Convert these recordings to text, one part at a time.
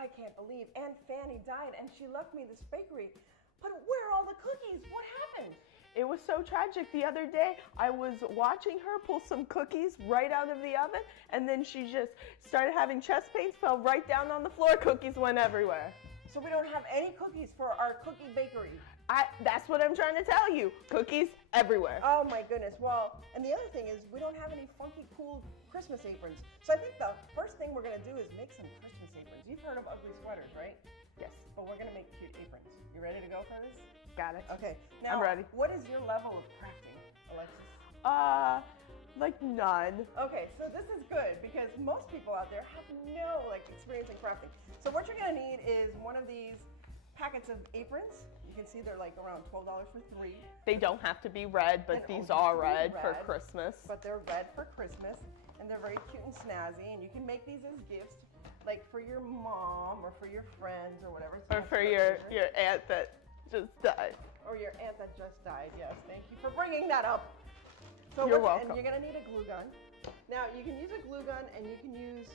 I can't believe Aunt Fanny died and she left me this bakery. But where are all the cookies? What happened? It was so tragic. The other day, I was watching her pull some cookies right out of the oven, and then she just started having chest pains, fell right down on the floor. Cookies went everywhere. So we don't have any cookies for our cookie bakery. That's what I'm trying to tell you. Cookies everywhere. Oh my goodness. Well, and the other thing is we don't have any funky, cool Christmas aprons. So I think the first thing we're going to do is make some Christmas aprons. You've heard of ugly sweaters, right? Yes. But we're going to make cute aprons. You ready to go for this? Got it. Okay. Now, I'm ready. What is your level of crafting, Alexis? Like none. Okay, so this is good because most people out there have no experience in crafting. So what you're gonna need is one of these packets of aprons. You can see they're like around $12 for 3. They don't have to be red, but these are red for Christmas. But they're red for Christmas, and they're very cute and snazzy, and you can make these as gifts, like for your mom or for your friends or whatever. Or for your aunt that just died. Or your aunt that just died, yes. Thank you for bringing that up. So You're welcome. And you're gonna need a glue gun. Now you can use a glue gun and you can use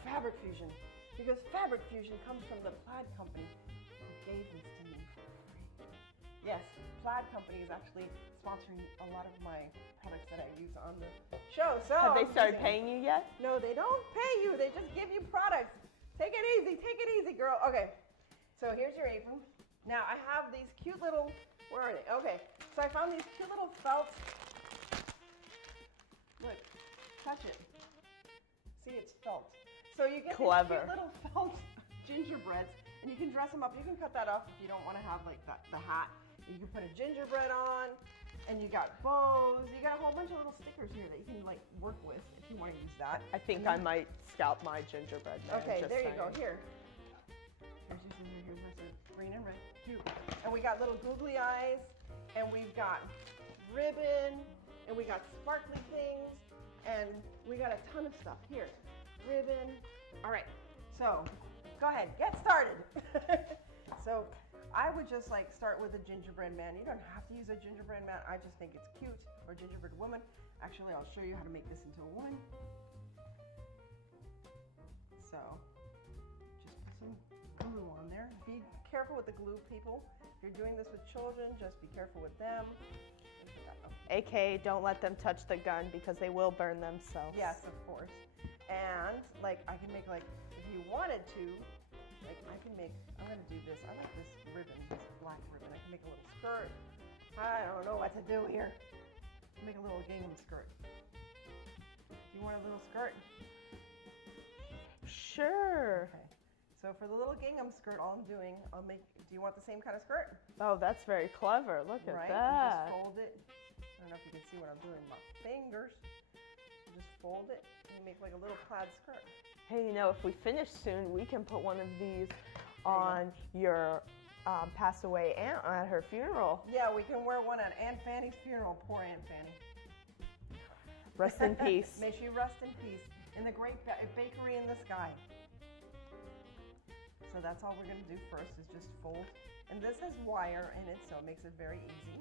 Fabric Fusion because Fabric Fusion comes from the Plaid Company who gave this to me for free. Yes, Plaid Company is actually sponsoring a lot of my products that I use on the show. So have they started paying you yet? No, they don't pay you. They just give you products. Take it easy, girl. Okay, so here's your apron. Now I have these cute little, where are they? Okay, so I found these cute little felt. Look, touch it. See, it's felt. So you get these cute little felt gingerbreads, and you can dress them up. You can cut that off if you don't want to have like the hat. You can put a gingerbread on, and you got bows. You got a whole bunch of little stickers here that you can like work with if you want to use that. I think I might scalp my gingerbread man. Okay, there you go. Here. Here's your scissors. Here's my scissors. Green and red. Cute. And we got little googly eyes, and we've got ribbon. And we got sparkly things, and we got a ton of stuff. Here, ribbon. All right, so go ahead, get started. So I would just like start with a gingerbread man. You don't have to use a gingerbread man. I just think it's cute, or gingerbread woman. Actually, I'll show you how to make this into a woman. So just put some glue on there. Be careful with the glue, people. If you're doing this with children, just be careful with them. AKA, don't let them touch the gun because they will burn themselves. Yes, of course. And like I can make like, if you wanted to, like I can make, I'm gonna do this. I like this ribbon, this black ribbon. I can make a little skirt. I don't know what to do here. Make a little gingham skirt. You want a little skirt? Sure. Okay. So for the little gingham skirt, all I'm doing, do you want the same kind of skirt? Oh, that's very clever. Look at that. Just fold it. I don't know if you can see what I'm doing with my fingers. Just fold it and you make like a little plaid skirt. Hey, you know, if we finish soon, we can put one of these on your passed away aunt at her funeral. Yeah, we can wear one at Aunt Fanny's funeral. Poor Aunt Fanny. Rest in peace. May she rest in peace in the great bakery in the sky. So that's all we're going to do first is just fold. And this has wire in it, so it makes it very easy.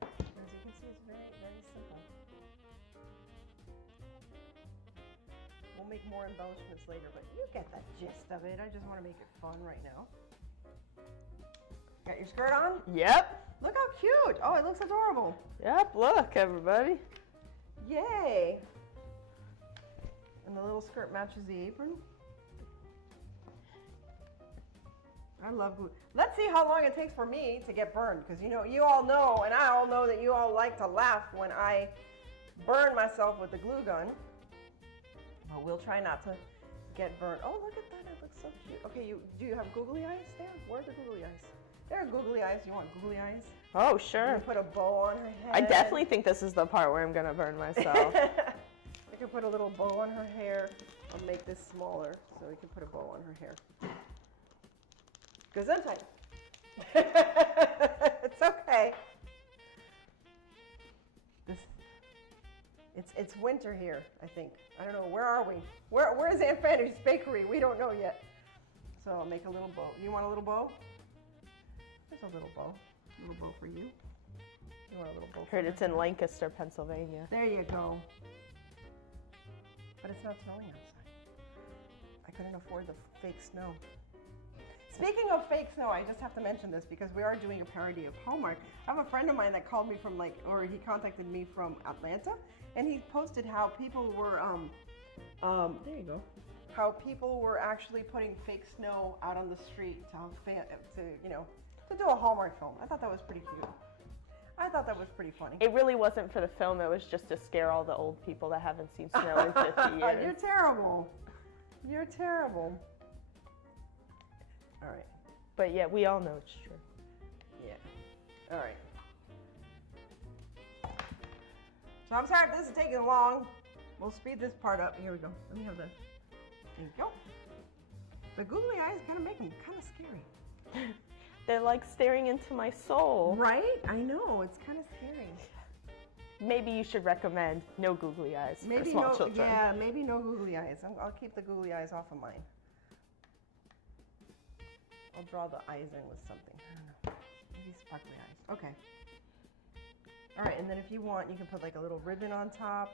As you can see, it's very, very simple. We'll make more embellishments later, but you get the gist of it. I just want to make it fun right now. Got your skirt on? Yep. Look how cute. Oh, it looks adorable. Yep, look, everybody. Yay. And the little skirt matches the apron. I love glue. Let's see how long it takes for me to get burned, because you all know, and I all know that you all like to laugh when I burn myself with the glue gun. But we'll try not to get burned. Oh, look at that, it looks so cute. Okay, do you have googly eyes there? Where are the googly eyes? There are googly eyes. You want googly eyes? Oh, sure. You put a bow on her head. I definitely think this is the part where I'm gonna burn myself. I can put a little bow on her hair. I'll make this smaller so we can put a bow on her hair. Gesundheit. It's okay. It's winter here, I think. I don't know, where are we? Where is Aunt Fanny's bakery? We don't know yet. So I'll make a little bow. You want a little bow? There's a little bow. A little bow for you. You want a little bow for Heard it's in Lancaster, Pennsylvania. There you go. But it's not snowing outside. I couldn't afford the fake snow. Speaking of fake snow, I just have to mention this because we are doing a parody of Hallmark. I have a friend of mine that called me from or he contacted me from Atlanta, and he posted how people were, there you go, how people were actually putting fake snow out on the street to do a Hallmark film. I thought that was pretty cute. I thought that was pretty funny. It really wasn't for the film. It was just to scare all the old people that haven't seen snow in 50 years. You're terrible. You're terrible. All right. But yeah, we all know it's true. Yeah. All right. So I'm sorry if this is taking long. We'll speed this part up. Here we go. Let me have this. There you go. The googly eyes kind of make them kind of scary. They're like staring into my soul. Right? I know. It's kind of scary. Maybe you should recommend no googly eyes for small children. Yeah, maybe no googly eyes. I'll keep the googly eyes off of mine. I'll draw the eyes in with something. I don't know. Maybe sparkly eyes. Okay. All right, and then if you want, you can put like a little ribbon on top.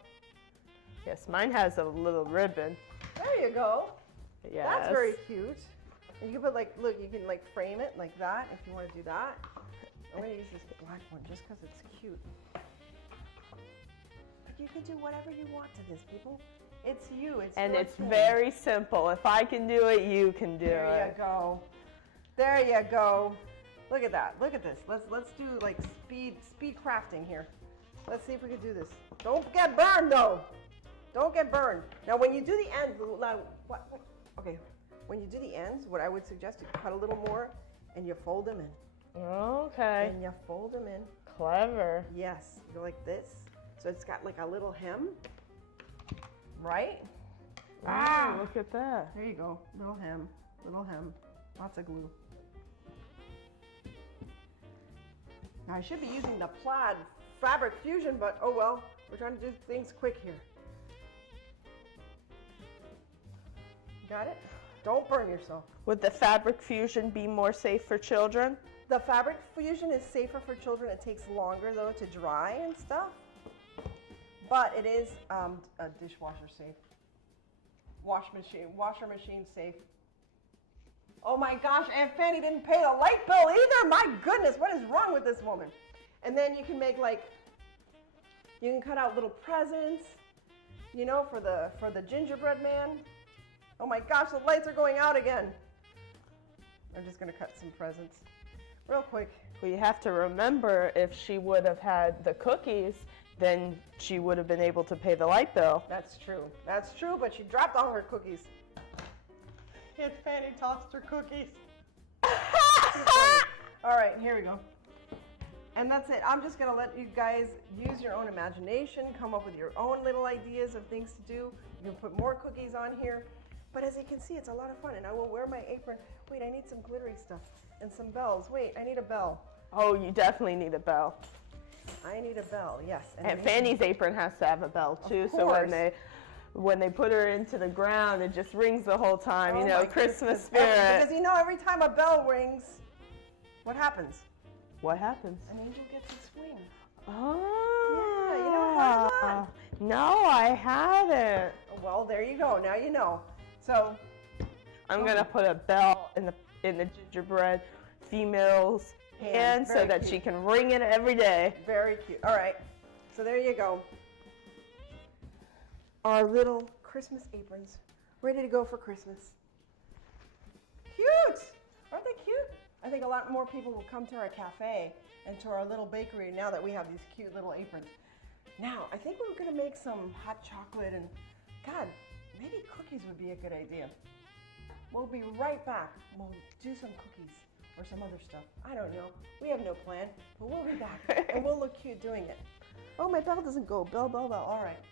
Yes, mine has a little ribbon. There you go. Yes. That's very cute. And you can put like, look, you can like frame it like that if you want to do that. I'm going to use this black one just because it's cute. But you can do whatever you want to this, people. It's you. It's very simple. If I can do it, you can do it. There you go. There you go. Look at that. Look at this. Let's do like speed crafting here. Let's see if we can do this. Don't get burned though. Don't get burned. Now when you do the ends, okay. When you do the ends, what I would suggest you cut a little more and you fold them in. Okay. And you fold them in. Clever. Yes. You go like this. So it's got like a little hem. Right? Ah, look at that. There you go. Little hem. Little hem. Lots of glue. Now I should be using the plaid fabric fusion, but oh well. We're trying to do things quick here. Got it? Don't burn yourself. Would the fabric fusion be more safe for children? The fabric fusion is safer for children. It takes longer though to dry and stuff. But it is a dishwasher safe. Washer machine safe. Oh my gosh, Aunt Fanny didn't pay the light bill either. My goodness, what is wrong with this woman? And then you can make you can cut out little presents, you know, for the gingerbread man. Oh my gosh, the lights are going out again. I'm just gonna cut some presents real quick. Well, you have to remember, if she would have had the cookies, then she would have been able to pay the light bill. That's true. That's true, but she dropped all her cookies. Aunt Fanny tossed her cookies. All right, here we go. And that's it. I'm just gonna let you guys use your own imagination, come up with your own little ideas of things to do. You can put more cookies on here. But as you can see, it's a lot of fun, and I will wear my apron. Wait, I need some glittery stuff and some bells. Wait, I need a bell. Oh, you definitely need a bell. I need a bell, yes. And Fanny's apron has to have a bell too, so when they put her into the ground, it just rings the whole time, you know, Christmas spirit. Because you know, every time a bell rings, what happens? What happens? An angel gets to swing. Oh. Yeah, you never heard that? No, I haven't. Well, there you go. Now you know. So I'm gonna put a bell in the gingerbread female's hand so that she can ring it every day. Very cute. All right. So there you go. Our little Christmas aprons, ready to go for Christmas. Cute! Aren't they cute? I think a lot more people will come to our cafe and to our little bakery now that we have these cute little aprons. Now, I think we're gonna make some hot chocolate and, God, maybe cookies would be a good idea. We'll be right back. We'll do some cookies or some other stuff. I don't know. We have no plan, but we'll be back and we'll look cute doing it. Oh, my bell doesn't go. Bell, bell, bell. All right.